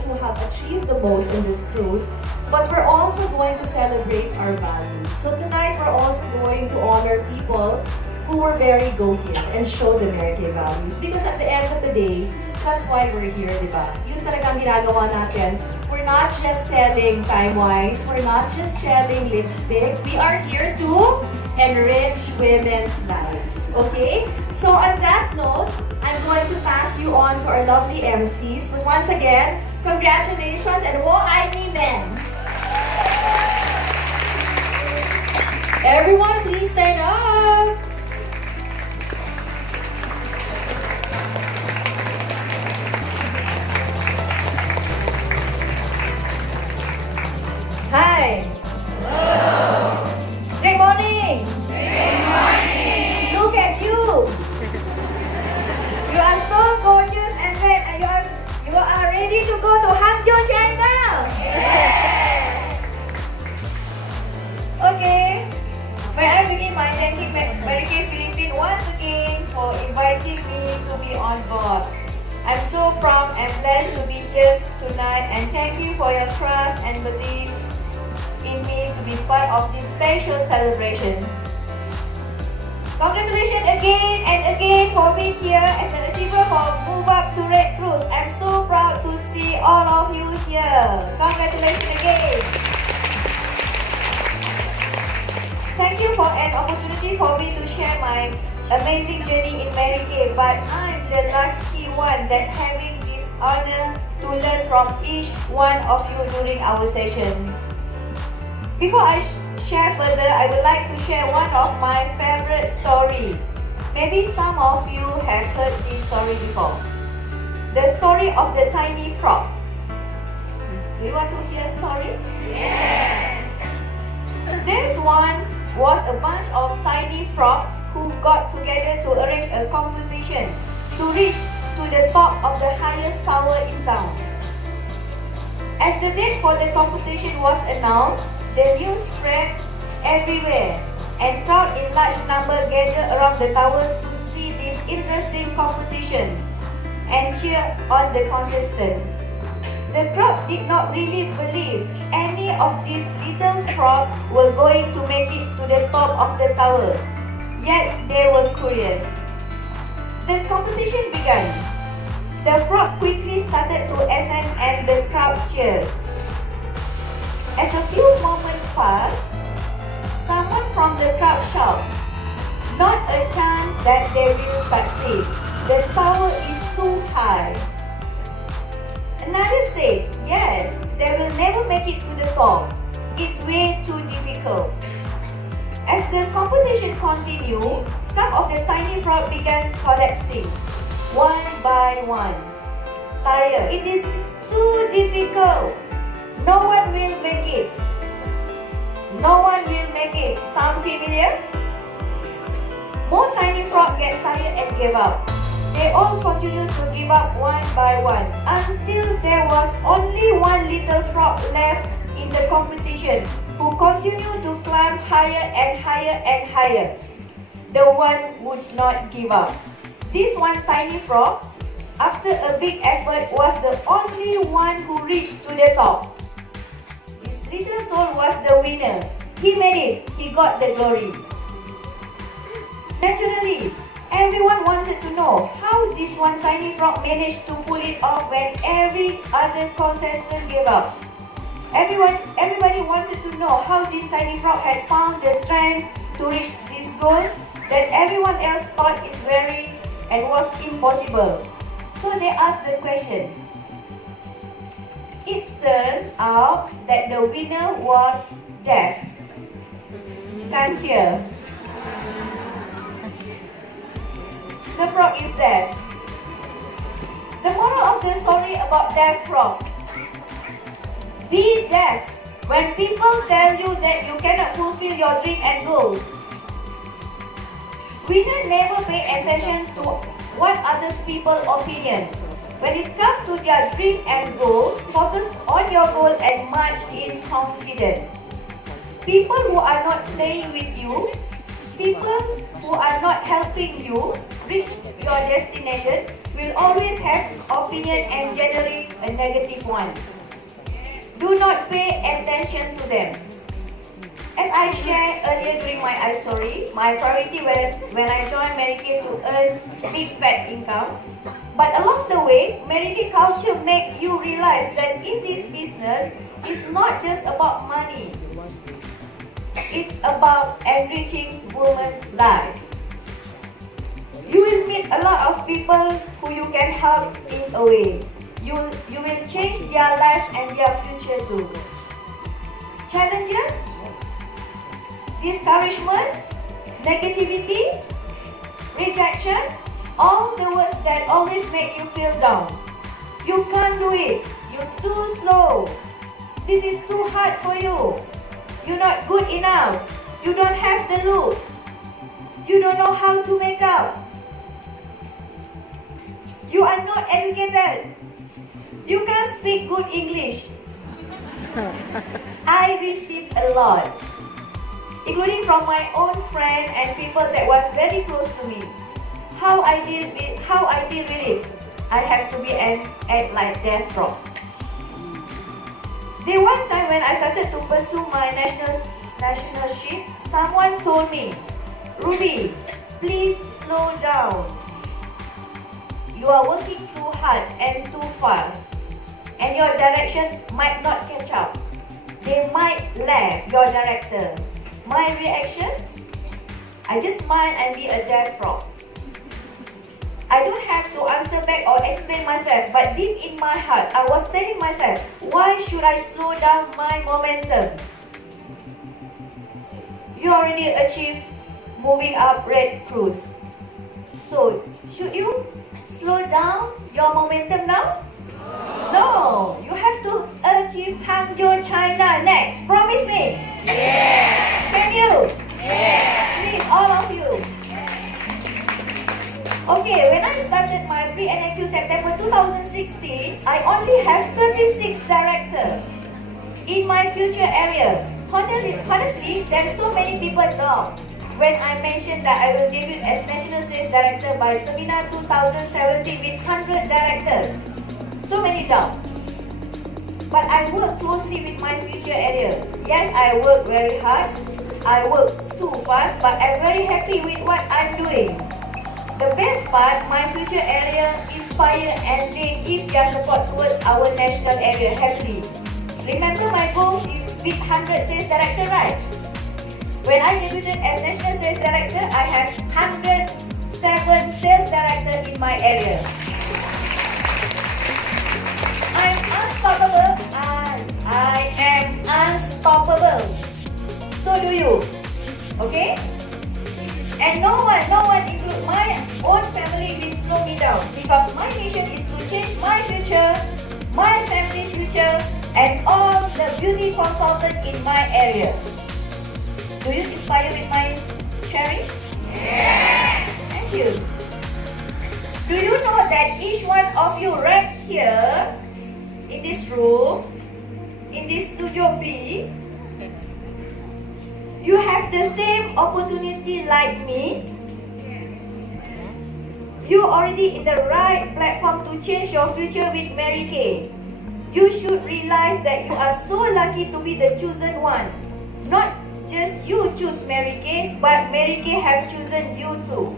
those who have achieved the most in this cruise, but we're also going to celebrate our values. So tonight, we're also going to honor people who were very go-give and show the Merike values. Because at the end of the day, that's why we're here, di ba? Yun talagang ginagawa natin. We're not just selling time-wise, we're not just selling lipstick. We are here to enrich women's lives, okay? So on that note, I'm going to pass you on to our lovely MCs. But once again, congratulations and wo ay ni men! Everyone, please stand up! Hi! Hello! Good morning! Good morning! Look at you! You are so gorgeous and red, and you are ready to go to Hangzhou, China! Yes! Okay. May I begin my thanking Merike Philippines once again for inviting me to be on board. I'm so proud and blessed to be here tonight, and thank you for your trust and belief in me to be part of this special celebration. Congratulations again and again for being here as an achiever for Move Up to Red Cruise. I'm so proud to see all of you here. Congratulations again. Thank you for an opportunity for me to share my amazing journey in Merike, but I'm the lucky one that having this honor to learn from each one of you during our session. Before I share further, I would like to share one of my favorite story. Maybe some of you have heard this story before. The story of the tiny frog. Do you want to hear a story? Yes! This once was a bunch of tiny frogs who got together to arrange a competition to reach to the top of the highest tower in town. As the date for the competition was announced, the news spread everywhere, and crowd in large number gathered around the tower to see this interesting competition and cheer on the contestants. The crowd did not really believe any of these little frogs were going to make it to the top of the tower, yet they were curious. The competition began. The frog quickly started to ascend and the crowd cheers. As a few moments passed, someone from the crowd shouted, "Not a chance that they will succeed. The tower is too high." Another said, "Yes, they will never make it to the top. It's way too difficult." As the competition continued, some of the tiny frogs began collapsing, one by one. Tired. It is too difficult. No one will make it. No one will make it. Sound familiar? More tiny frogs get tired and gave up. They all continued to give up one by one until there was only one little frog left in the competition who continued to climb higher and higher and higher. The one would not give up. This one tiny frog, after a big effort, was the only one who reached to the top. His little soul was the winner. He made it. He got the glory. Naturally, everyone wanted to know how this one tiny frog managed to pull it off when every other contestant gave up. Everybody wanted to know how this tiny frog had found the strength to reach this goal that everyone else thought is very and was impossible. So they asked the question. It turned out that the winner was deaf. Can't hear. The frog is deaf. The moral of the story about deaf frog. Be deaf when people tell you that you cannot fulfill your dream and goals. Winner never pay attention to what others people's opinion. When it comes to their dream and goals, focus on your goal and march in confidence. People who are not playing with you, people who are not helping you, reach your destination will always have opinion and generally a negative one. Do not pay attention to them. As I shared earlier during my iStory, my priority was when I joined Mary Kay to earn big fat income. But along the way, Mary Kay culture make you realize that in this business, it's not just about money. It's about enriching women's life. You will meet a lot of people who you can help in a way. You will change their life and their future too. Challenges, discouragement, negativity, rejection, all the words that always make you feel down. You can't do it. You're too slow. This is too hard for you. You're not good enough. You don't have the look. You don't know how to make up. You are not educated. You can't speak good English. I received a lot, including from my own friend and people that was very close to me. How I deal with it, I have to be act like death rock. The one time when I started to pursue my nationalship, someone told me, Ruby, please slow down. You are working too hard and too fast, and your direction might not catch up. They might laugh your director. My reaction? I just smile and be a deaf frog. I don't have to answer back or explain myself, but deep in my heart, I was telling myself, why should I slow down my momentum? You already achieved moving up Red Cruise. So, should you slow down your momentum now? No, you have to achieve Hangzhou, China next. Promise me? Yes. Can you? Yes. Please, all of you. Okay, when I started my pre-NIQ September 2016, I only have 36 directors in my future area. Honestly, there's so many people now. When I mentioned that I will debut as National Sales Director by Seminar 2017 with 100 directors. So many down. But I work closely with my future area. Yes, I work very hard. I work too fast, but I'm very happy with what I'm doing. The best part, my future area inspire and they give their support towards our national area happily. Remember my goal is with 100 sales director, right? When I debuted as National Sales Director, I have 107 sales directors in my area. I'm unstoppable and I am unstoppable. So do you. Okay? And no one including my own family will slow me down because my mission is to change my future, my family's future, and all the beauty consultants in my area. Do you inspire with my sharing? Yes. Thank you. Do you know that each one of you right here in this room, in this Studio B, you have the same opportunity like me? You already in the right platform to change your future with Mary Kay. You should realize that you are so lucky to be the chosen one. Not just you choose Mary Kay, but Mary Kay have chosen you too.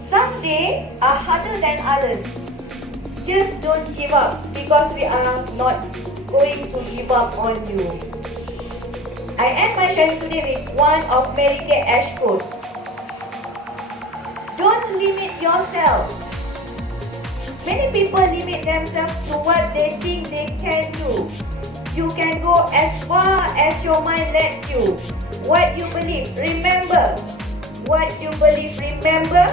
Some days are harder than others. Just don't give up because we are not going to give up on you. I end my sharing today with one of Mary Kay Ash quote. Don't limit yourself. Many people limit themselves to what they think they can do. You can go as far as your mind lets you. What you believe, remember. What you believe, remember,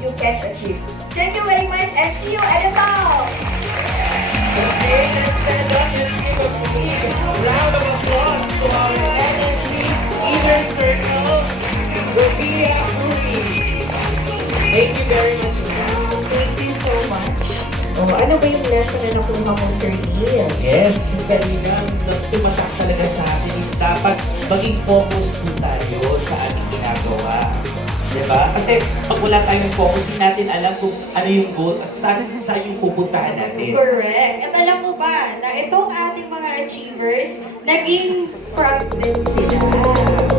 you can achieve. Thank you very much and see you at the top. Okay, let's stand up and give a big round of applause to our NSP Inner Circle, Rabia Uri. Thank you very much. Thank you so much. Oh, ano ba yung lesson na nakuha mo, Sir Neil? Yes, talagang tumatak talaga sa atin is dapat maging focus po tayo sa ating ginagawa. Diba? Kasi pag wala tayong focus, hindi natin alam kung ano yung goal at saan yung pupuntahan natin. Correct. At alam mo ba na itong ating mga achievers, naging front din sila.